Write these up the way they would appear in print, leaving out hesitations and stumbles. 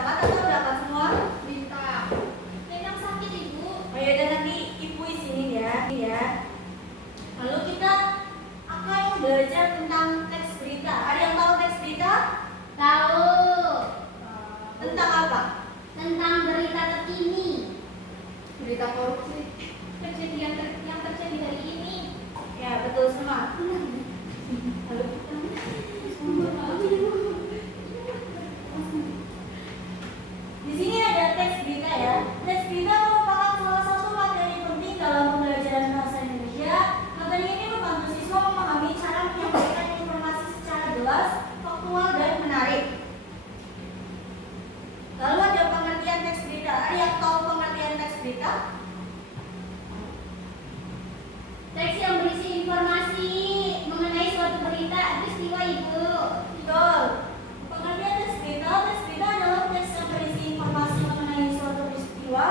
masyarakat atau dapat semua? Bisa. Memang sakit Ibu. Oh ya, dan nanti Ibu izinin ya. Lalu kita akan belajar tentang teks berita. Ada yang tahu teks berita? Tahu. Tentang apa? Tentang berita terkini. Berita korupsi. Kejadian yang terjadi hari ini. Ya, betul semua. Lalu di sini ada teks berita ya. Teks berita merupakan salah satu materi penting dalam pembelajaran bahasa Indonesia. Materi ini membantu siswa memahami cara menyampaikan informasi secara jelas, faktual, dan menarik. Lalu ada pengertian teks berita. Ada yang tahu pengertian teks berita? Teks yang berisi informasi mengenai suatu berita, peristiwa Ibu. Betul. Pengertian teks berita adalah teks yang berisi informasi mengenai suatu peristiwa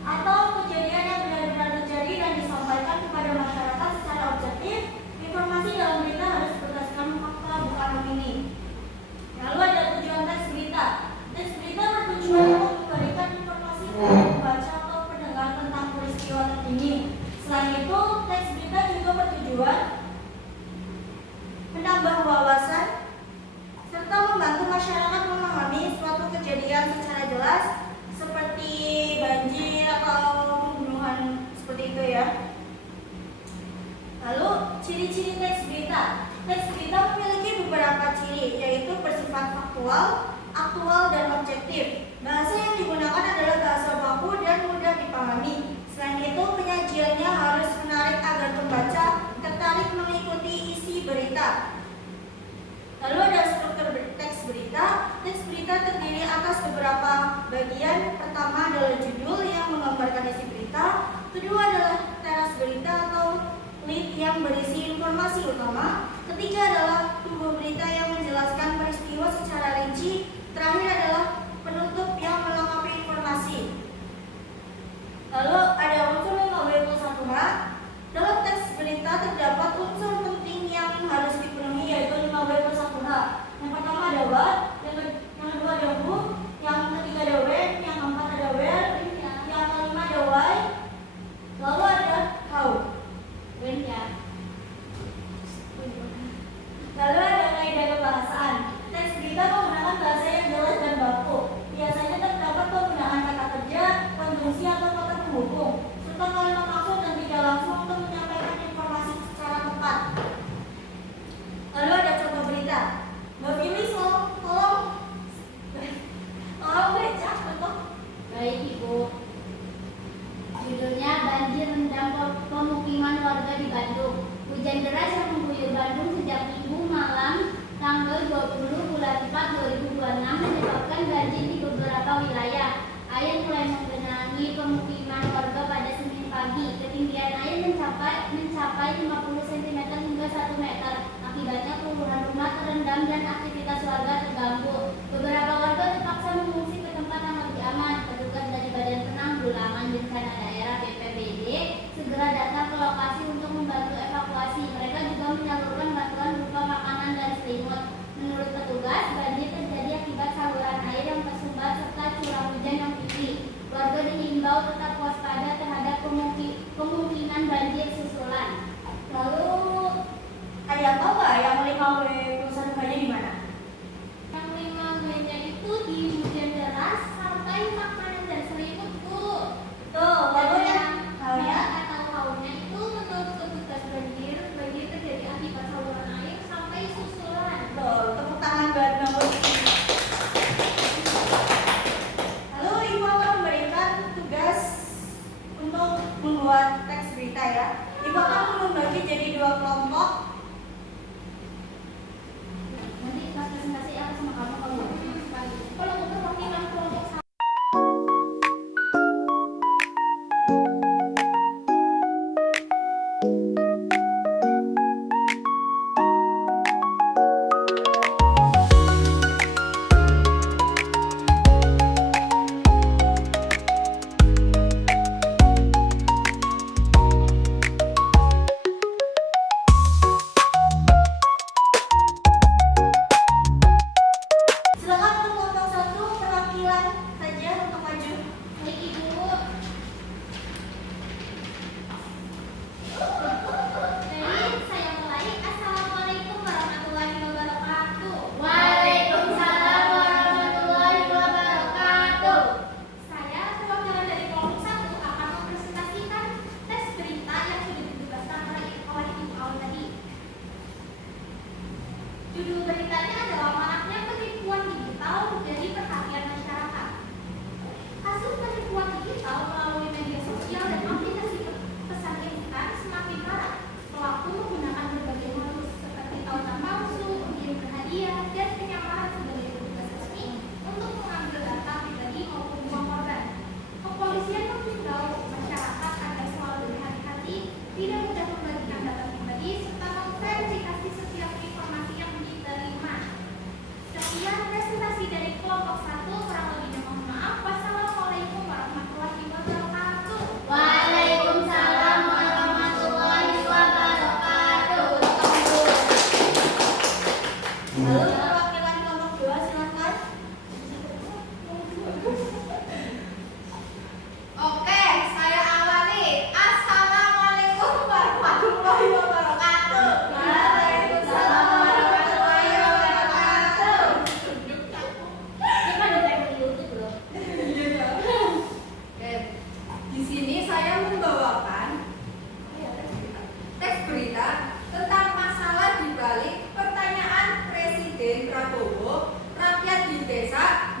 atau kejadian yang benar-benar terjadi dan disampaikan kepada masyarakat secara objektif. Informasi dalam berita harus berdasarkan fakta, bukan opini. Lalu ada tujuan teks berita. Teks berita bertujuan untuk memberikan informasi kepada pembaca atau pendengar tentang peristiwa terkini. Selain itu, teks berita juga bertujuan menambah wawasan serta membantu masyarakat memahami suatu kejadian secara jelas seperti banjir atau pembunuhan seperti itu ya. Lalu ciri-ciri teks berita. Teks berita memiliki beberapa ciri, yaitu bersifat faktual, aktual, dan objektif. Bahasa yang digunakan adalah bahasa baku dan mudah dipahami. Selain itu, penyajiannya harus menarik agar pembaca tertarik mengikuti isi berita. Lalu ada struktur teks berita. Teks berita terdiri atas beberapa bagian. Pertama adalah judul yang menggambarkan isi berita. Kedua adalah teras berita atau lead yang berisi informasi utama. Ketiga adalah tubuh berita yang menjelaskan peristiwa secara rinci. Terakhir adalah penutup yang melengkapi informasi. Lalu ada unsur 5W+1H. Dalam teks berita terdapat unsur penting yang harus dipenuhi, yaitu 5W+1H. Yang pertama ada what, yang kedua ada who, yang ketiga ada when, yang keempat ada where, yang kelima ada why, lalu ada how. When ya. Lalu ada kaidah kebahasaan. Teks berita menggunakan bahasa yang jelas dan baku. Biasanya terdapat penggunaan kata kerja, konjungsi atau kata penghubung, serta kalimat maksud dan tidak langsung untuk menyampaikan informasi secara tepat. Lalu ada contoh berita. Mbak Fili, tolong baca contoh. Baik Ibu. Judulnya banjir rendam pemukiman warga di Bandung. Hujan deras yang mengguyur Bandung sejak Minggu malam tanggal 20 bulan 4 2026 menyebabkan banjir di beberapa wilayah. Air mulai menggenangi pemukiman warga pada Senin pagi. Ketinggian air mencapai 50 cm hingga 1 meter. Akibatnya puluhan rumah terendam dan aktivitas warga terganggu. Beberapa warga terpaksa mengungsi ke tempat yang lebih aman. Petugas dari Badan Penanggulangan Bencana Daerah BPBD segera datang ke lokasi untuk membantu evakuasi. Mereka juga menyalurkan bantuan berupa makanan dan selimut. Menurut petugas, banjir terjadi akibat saluran air yang tersumbat serta curah hujan yang tinggi. Warga dihimbau tetap waspada terhadap kemungkinan banjir susulan. Lalu ada yang tahu nggak yang 5W+1H-nya di mana? Yang 5W-nya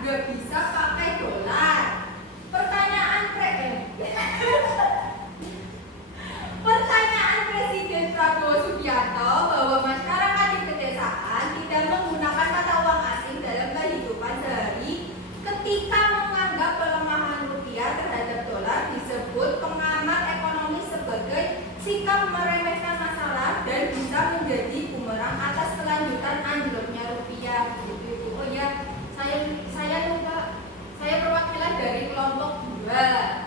nggak bisa pakai dolar. Pertanyaan Presiden Prabowo Subianto bahwa masyarakat di pedesaan tidak menggunakan mata uang asing dalam kehidupan sehari ketika menganggap pelemahan rupiah terhadap dolar disebut pengamat ekonomi sebagai sikap meremehkan masalah dan bisa menjadi bumerang atas kelanjutan anjloknya rupiah. Gitu. Oh ya, saya lupa, saya perwakilan dari kelompok 2.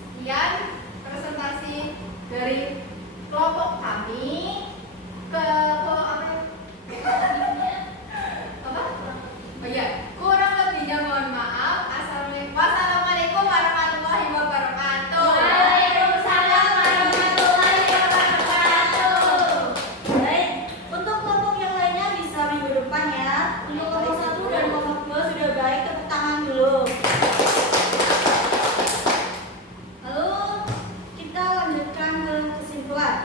Sekian presentasi dari kelompok kami ke apa? Oh ya, kurang lebihnya mohon maaf. Wassalamualaikum warahmatullahi wabarakatuh. Waalaikumsalam warahmatullahi wabarakatuh. Baik, untuk kelompok yang lainnya bisa minggu depan ya. Untuk kelompok 1 dan kelompok 2 sudah baik, tepuk tangan dulu. Lalu kita lanjutkan ke kesimpulan.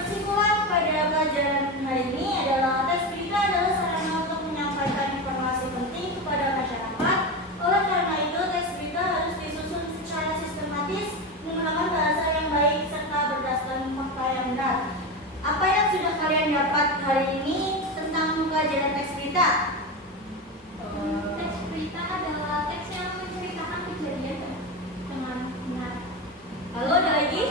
Kesimpulan pada pelajaran hari ini adalah tes berita adalah sarana untuk menyampaikan informasi penting kepada masyarakat. Oleh karena itu, tes berita harus disusun secara sistematis, menggunakan bahasa yang baik serta berdasarkan fakta yang benar. Apa yang sudah kalian dapat hari ini tentang pelajaran tes berita? Teks berita adalah teks yang menceritakan kejadian dengan benar. Lalu ada lagi?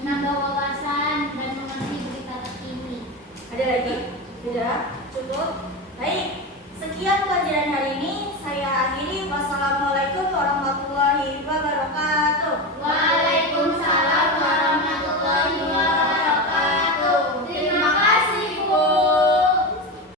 Menambah wawasan dan mengerti berita terkini. Ada lagi? Sudah? Cukup? Baik, sekian pelajaran hari ini. Saya akhiri